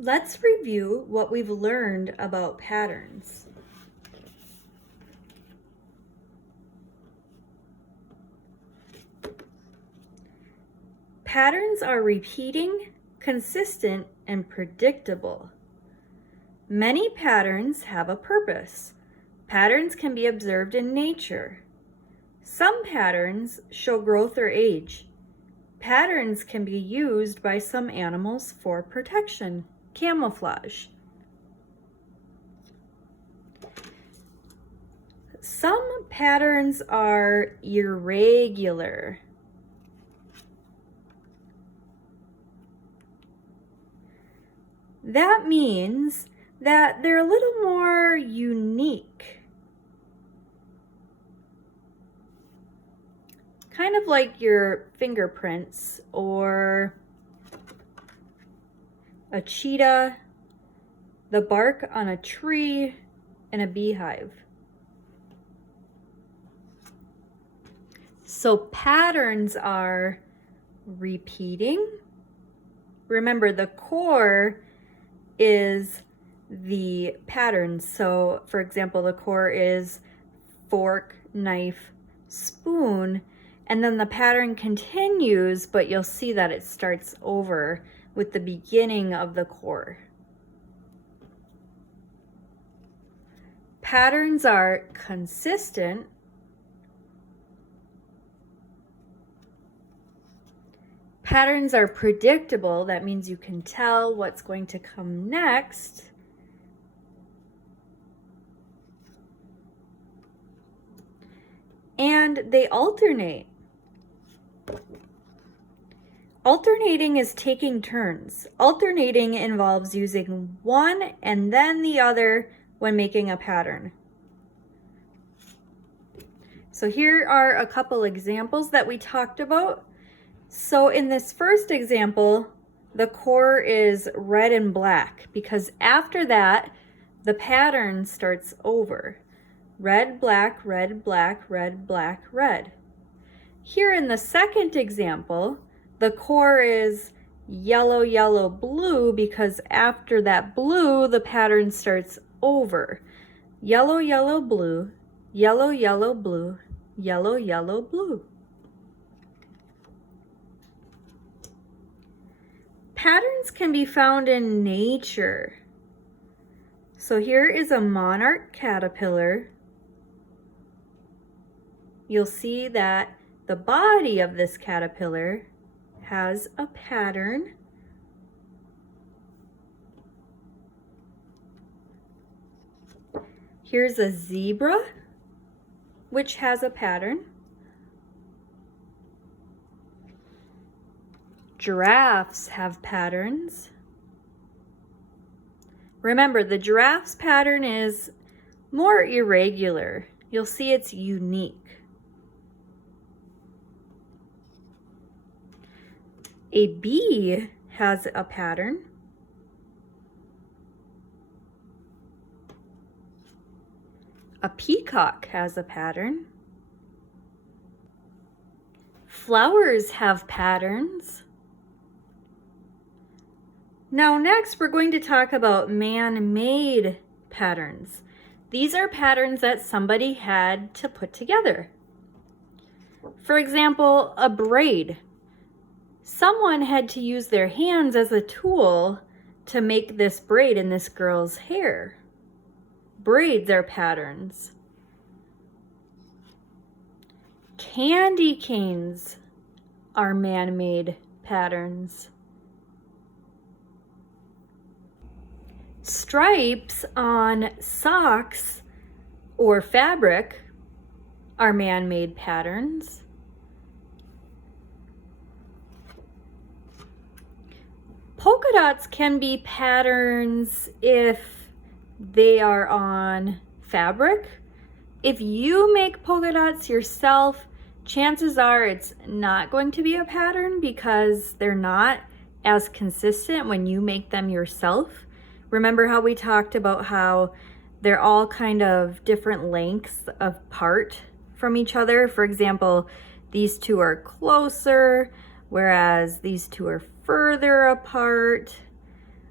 Let's review what we've learned about patterns. Patterns are repeating, consistent, and predictable. Many patterns have a purpose. Patterns can be observed in nature. Some patterns show growth or age. Patterns can be used by some animals for protection, camouflage. Some patterns are irregular. That means that they're a little more unique. Kind of like your fingerprints or a cheetah, the bark on a tree, and a beehive. So patterns are repeating. Remember, the core is the pattern. So for example, the core is fork, knife, spoon, and then the pattern continues, but you'll see that it starts over with the beginning of the core. Patterns are consistent. Patterns are predictable. That means you can tell what's going to come next. And they alternate. Alternating is taking turns. Alternating involves using one and then the other when making a pattern. So here are a couple examples that we talked about. So in this first example, the core is red and black because after that, the pattern starts over. Red, black, red, black, red, black, red. Here in the second example, the core is yellow, yellow, blue because after that blue, the pattern starts over. Yellow, yellow, blue, yellow, yellow, blue, yellow, yellow, blue. Patterns can be found in nature. So here is a monarch caterpillar. You'll see that the body of this caterpillar has a pattern. Here's a zebra, which has a pattern. Giraffes have patterns. Remember, the giraffe's pattern is more irregular. You'll see it's unique. A bee has a pattern. A peacock has a pattern. Flowers have patterns. Now next we're going to talk about man-made patterns. These are patterns that somebody had to put together. For example, a braid. Someone had to use their hands as a tool to make this braid in this girl's hair. Braids are patterns. Candy canes are man-made patterns. Stripes on socks or fabric are man-made patterns. Polka dots can be patterns if they are on fabric. If you make polka dots yourself, chances are it's not going to be a pattern because they're not as consistent when you make them yourself. Remember how we talked about how they're all kind of different lengths apart from each other? For example, these two are closer, whereas these two are further apart.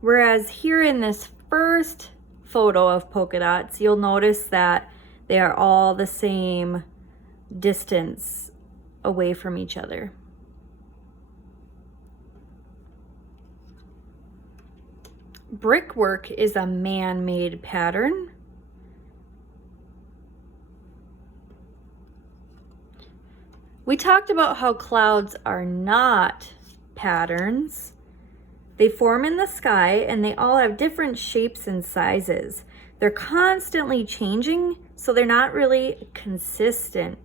Whereas here in this first photo of polka dots, you'll notice that they are all the same distance away from each other. Brickwork is a man-made pattern. We talked about how clouds are not patterns. They form in the sky and they all have different shapes and sizes. They're constantly changing, so they're not really consistent.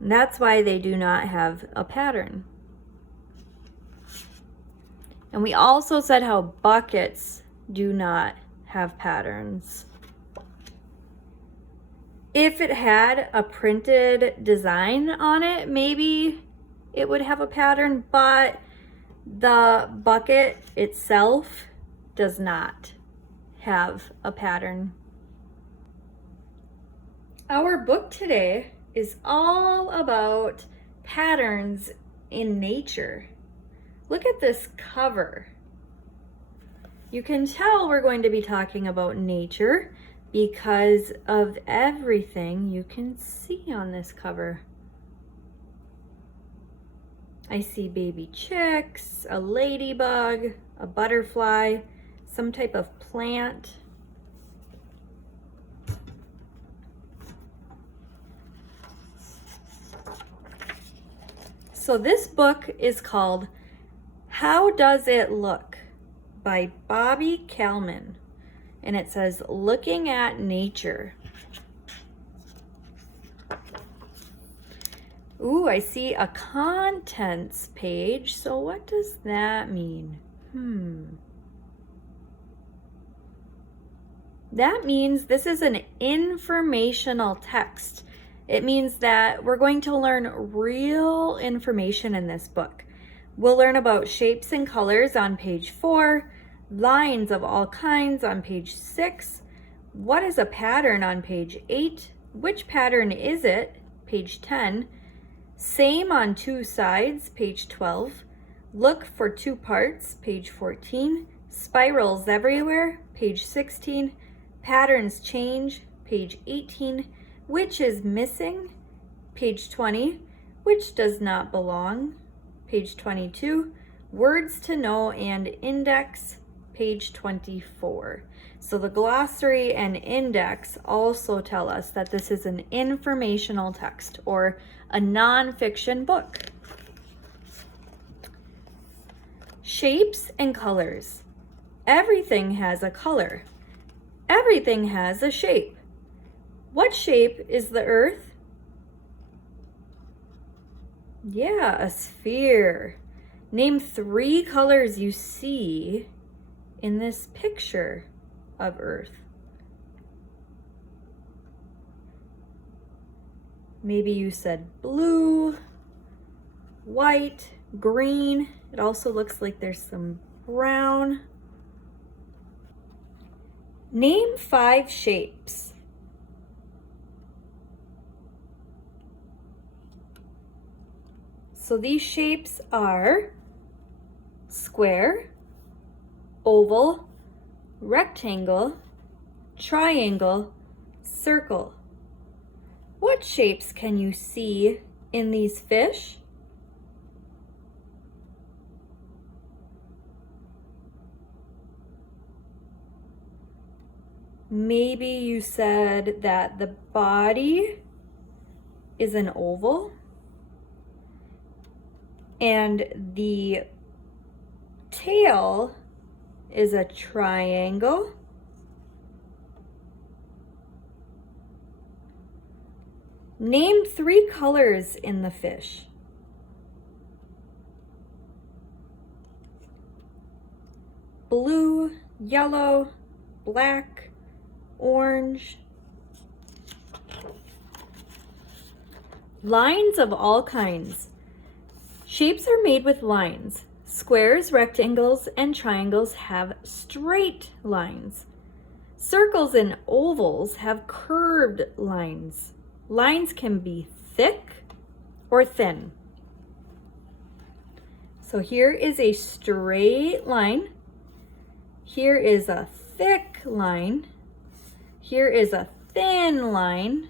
And that's why they do not have a pattern. And we also said how buckets do not have patterns. If it had a printed design on it, maybe it would have a pattern, but the bucket itself does not have a pattern. Our book today is all about patterns in nature. Look at this cover. You can tell we're going to be talking about nature because of everything you can see on this cover. I see baby chicks, a ladybug, a butterfly, some type of plant. So this book is called How Does It Look by Bobby Kalman, and it says Looking at Nature. Ooh, I see a contents page. So what does that mean? That means this is an informational text. It means that we're going to learn real information in this book. We'll learn about shapes and colors on page 4, lines of all kinds on page 6, what is a pattern on page 8, which pattern is it, page 10, same on 2 sides, page 12, look for 2 parts, page 14, spirals everywhere, page 16, patterns change, page 18, which is missing, page 20, which does not belong, page 22, words to know and index, page 24. So the glossary and index also tell us that this is an informational text or a nonfiction book. Shapes and colors. Everything has a color. Everything has a shape. What shape is the earth? Yeah, a sphere. Name 3 colors you see in this picture of Earth. Maybe you said blue, white, green. It also looks like there's some brown. Name 5 shapes. So these shapes are square, oval, rectangle, triangle, circle. What shapes can you see in these fish? Maybe you said that the body is an oval and the tail is a triangle. Name 3 colors in the fish. Blue, yellow, black, orange. Lines of all kinds. Shapes are made with lines. Squares, rectangles, and triangles have straight lines. Circles and ovals have curved lines. Lines can be thick or thin. So here is a straight line. Here is a thick line. Here is a thin line.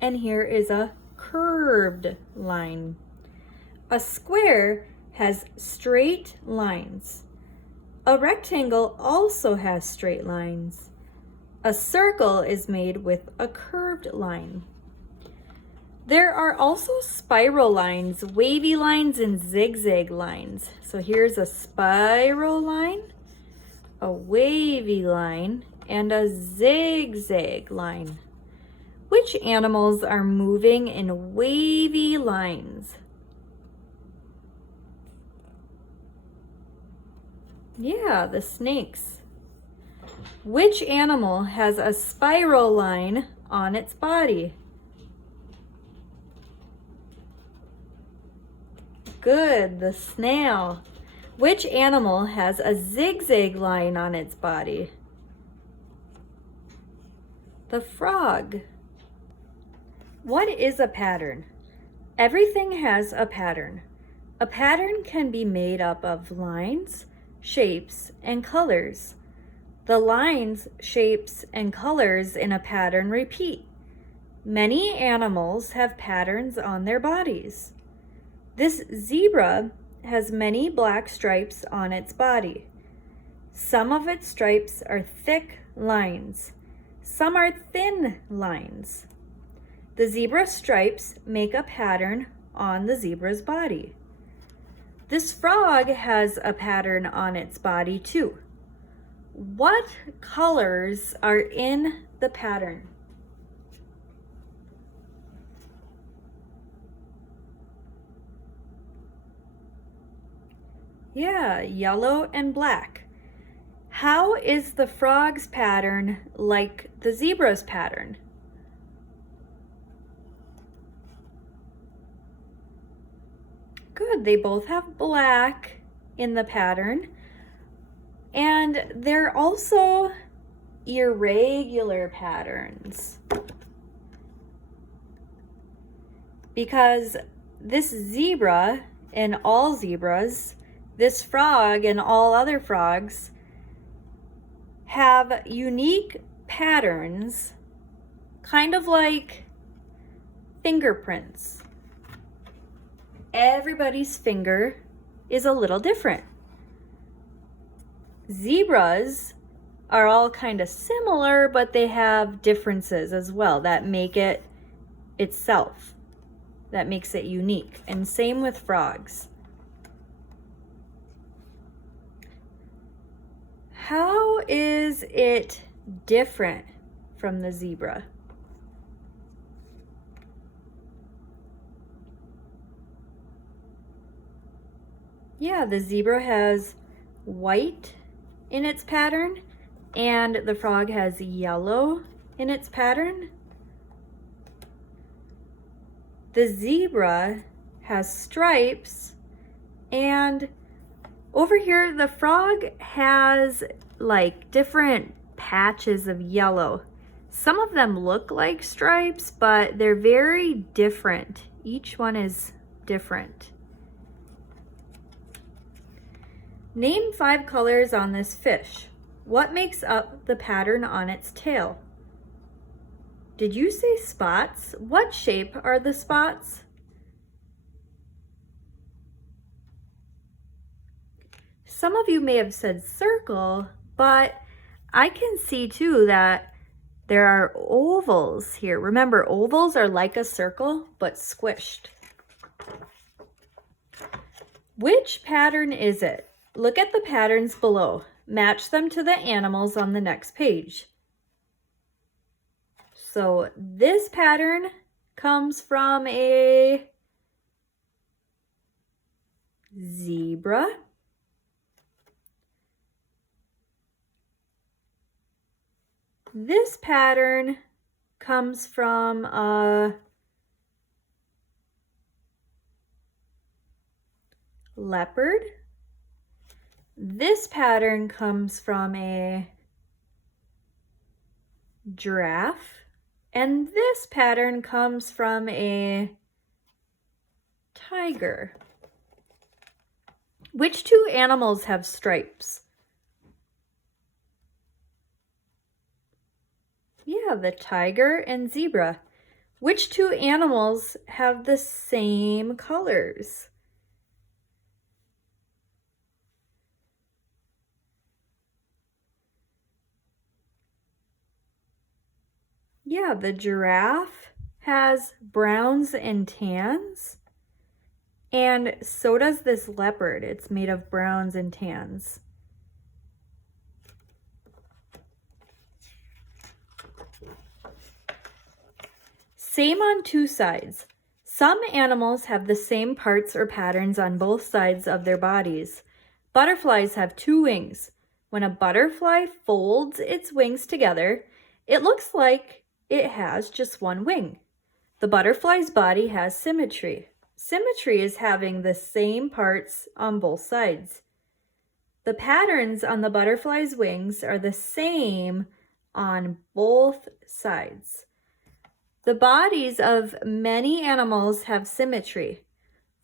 And here is a curved line. A square has straight lines. A rectangle also has straight lines. A circle is made with a curved line. There are also spiral lines, wavy lines, and zigzag lines. So here's a spiral line, a wavy line, and a zigzag line. Which animals are moving in wavy lines? Yeah, the snakes. Which animal has a spiral line on its body? Good, the snail. Which animal has a zigzag line on its body? The frog. What is a pattern? Everything has a pattern. A pattern can be made up of lines, shapes, and colors. The lines, shapes, and colors in a pattern repeat. Many animals have patterns on their bodies. This zebra has many black stripes on its body. Some of its stripes are thick lines. Some are thin lines. The zebra stripes make a pattern on the zebra's body. This frog has a pattern on its body too. What colors are in the pattern? Yeah, yellow and black. How is the frog's pattern like the zebra's pattern? Good, they both have black in the pattern. And they're also irregular patterns. Because this zebra and all zebras, this frog and all other frogs have unique patterns, kind of like fingerprints. Everybody's finger is a little different. Zebras are all kind of similar, but they have differences as well that make it itself, that makes it unique. And same with frogs. How is it different from the zebra? Yeah, the zebra has white in its pattern and the frog has yellow in its pattern. The zebra has stripes, and over here the frog has like different patches of yellow. Some of them look like stripes, but they're very different. Each one is different. Name 5 colors on this fish. What makes up the pattern on its tail? Did you say spots? What shape are the spots? Some of you may have said circle, but I can see too that there are ovals here. Remember, ovals are like a circle, but squished. Which pattern is it? Look at the patterns below. Match them to the animals on the next page. So this pattern comes from a zebra. This pattern comes from a leopard. This pattern comes from a giraffe. And this pattern comes from a tiger. Which 2 animals have stripes? Yeah, the tiger and zebra. Which two animals have the same colors? Yeah, the giraffe has browns and tans, and so does this leopard. It's made of browns and tans. Same on two sides. Some animals have the same parts or patterns on both sides of their bodies. Butterflies have two wings. When a butterfly folds its wings together, it looks like it has just one wing. The butterfly's body has symmetry. Symmetry is having the same parts on both sides. The patterns on the butterfly's wings are the same on both sides. The bodies of many animals have symmetry.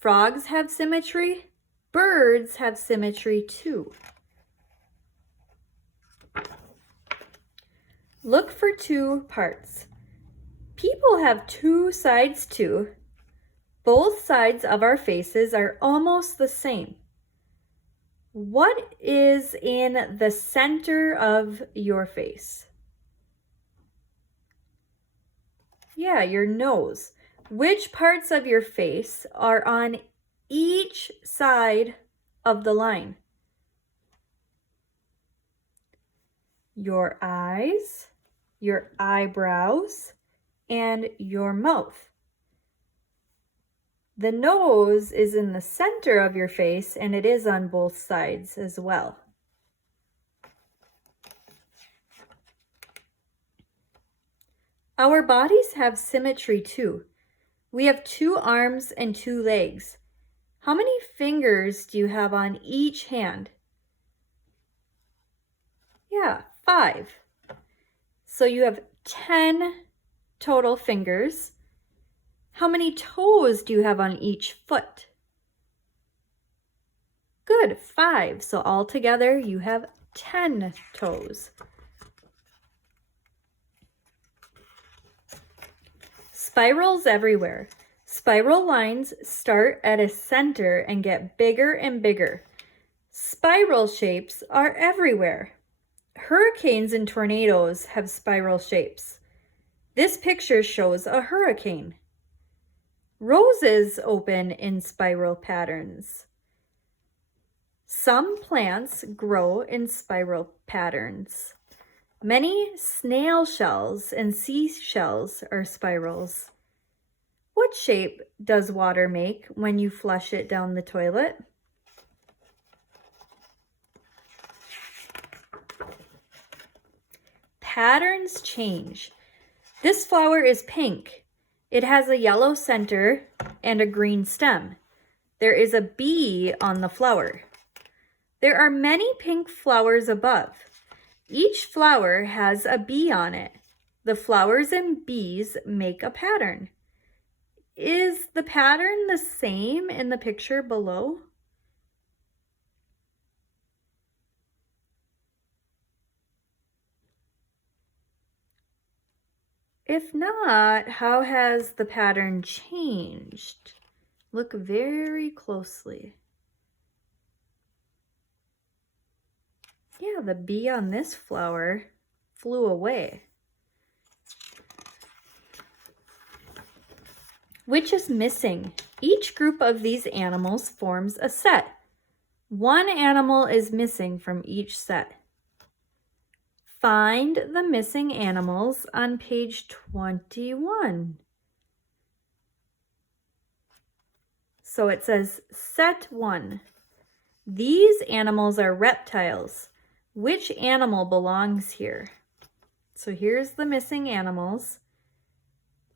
Frogs have symmetry. Birds have symmetry too. Look for two parts. People have two sides too. Both sides of our faces are almost the same. What is in the center of your face? Yeah, your nose. Which parts of your face are on each side of the line? Your eyes, your eyebrows, and your mouth. The nose is in the center of your face, and it is on both sides as well. Our bodies have symmetry too. We have 2 arms and 2 legs. How many fingers do you have on each hand? Yeah, 5. So you have 10 total fingers. How many toes do you have on each foot? Good, 5. So altogether you have 10 toes. Spirals everywhere. Spiral lines start at a center and get bigger and bigger. Spiral shapes are everywhere. Hurricanes and tornadoes have spiral shapes. This picture shows a hurricane. Roses open in spiral patterns. Some plants grow in spiral patterns. Many snail shells and seashells are spirals. What shape does water make when you flush it down the toilet? Patterns change. This flower is pink. It has a yellow center and a green stem. There is a bee on the flower. There are many pink flowers above. Each flower has a bee on it. The flowers and bees make a pattern. Is the pattern the same in the picture below? If not, how has the pattern changed? Look very closely. Yeah, the bee on this flower flew away. Which is missing? Each group of these animals forms a set. One animal is missing from each set. Find the missing animals on page 21. So it says set 1. These animals are reptiles. Which animal belongs here? So here's the missing animals.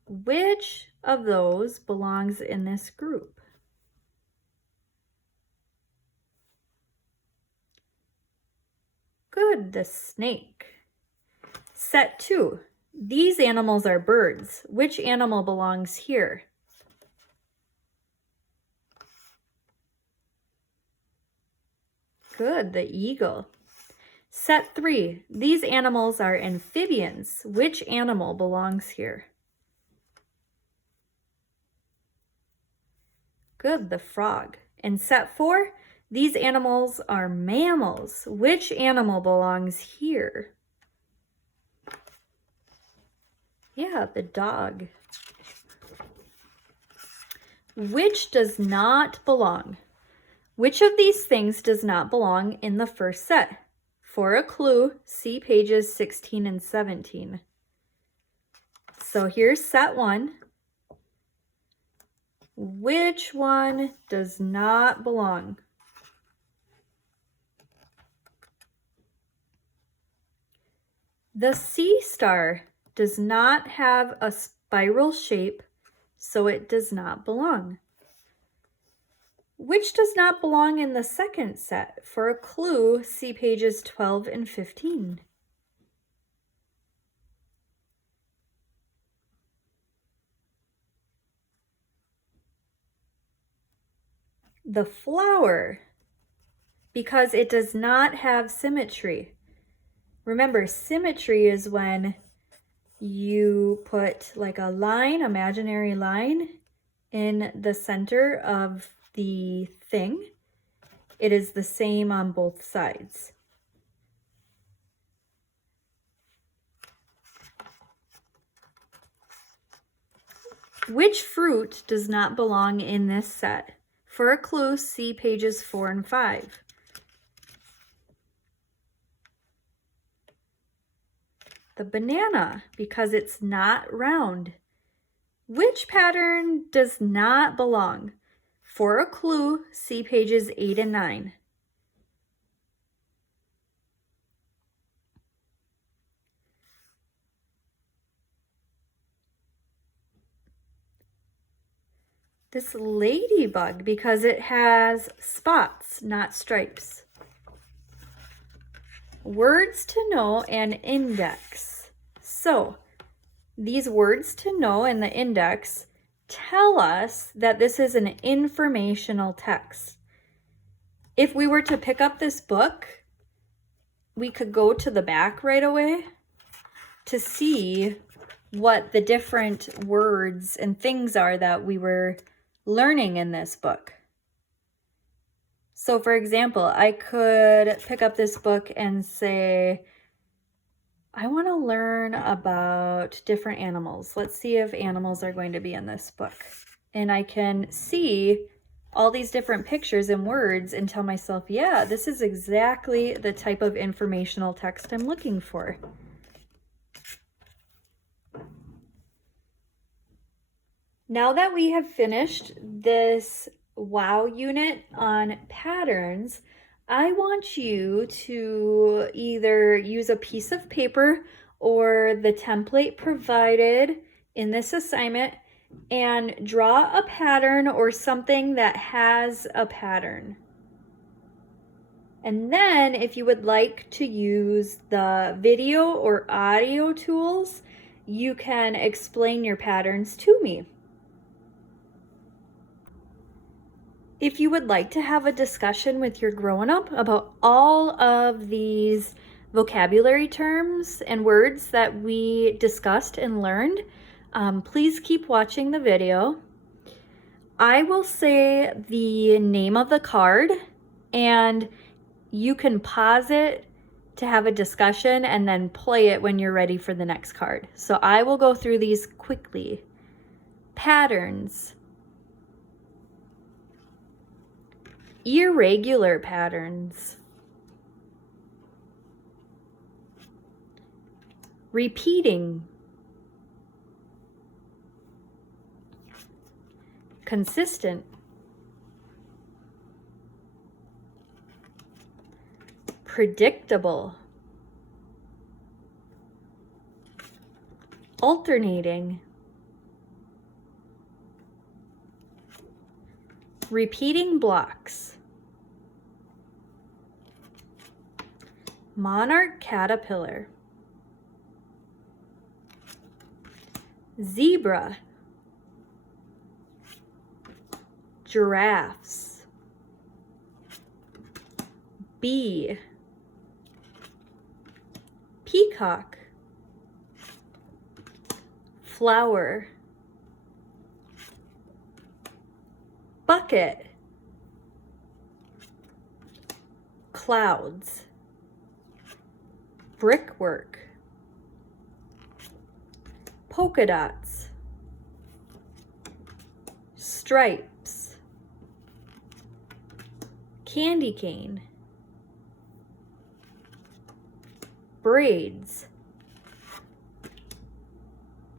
Which of those belongs in this group? Good, the snake. Set 2. These animals are birds. Which animal belongs here? Good, the eagle. Set 3, these animals are amphibians. Which animal belongs here? Good, the frog. And set 4, these animals are mammals. Which animal belongs here? Yeah, the dog. Which does not belong? Which of these things does not belong in the first set? For a clue, see pages 16 and 17. So here's set 1. Which one does not belong? The sea star does not have a spiral shape, so it does not belong. Which does not belong in the second set? For a clue, see pages 12 and 15. The flower, because it does not have symmetry. Remember, symmetry is when you put like a line, imaginary line, in the center of the thing. It is the same on both sides. Which fruit does not belong in this set? For a clue, see pages 4 and 5. The banana, because it's not round. Which pattern does not belong? For a clue, see pages 8 and 9. This ladybug, because it has spots, not stripes. Words to know and index. So, these words to know and the index tell us that this is an informational text. If we were to pick up this book, we could go to the back right away to see what the different words and things are that we were learning in this book. So for example, I could pick up this book and say, I want to learn about different animals. Let's see if animals are going to be in this book. And I can see all these different pictures and words and tell myself, yeah, this is exactly the type of informational text I'm looking for. Now that we have finished this WOW unit on patterns, I want you to either use a piece of paper or the template provided in this assignment and draw a pattern or something that has a pattern. And then if you would like to use the video or audio tools, you can explain your patterns to me. If you would like to have a discussion with your grown-up about all of these vocabulary terms and words that we discussed and learned, please keep watching the video. I will say the name of the card and you can pause it to have a discussion and then play it when you're ready for the next card. So I will go through these quickly. Patterns. Irregular patterns. Repeating. Consistent. Predictable. Alternating. Repeating blocks. Monarch caterpillar. Zebra. Giraffes. Bee. peacock, flower, bucket, clouds, brickwork, polka dots, stripes, candy cane, braids,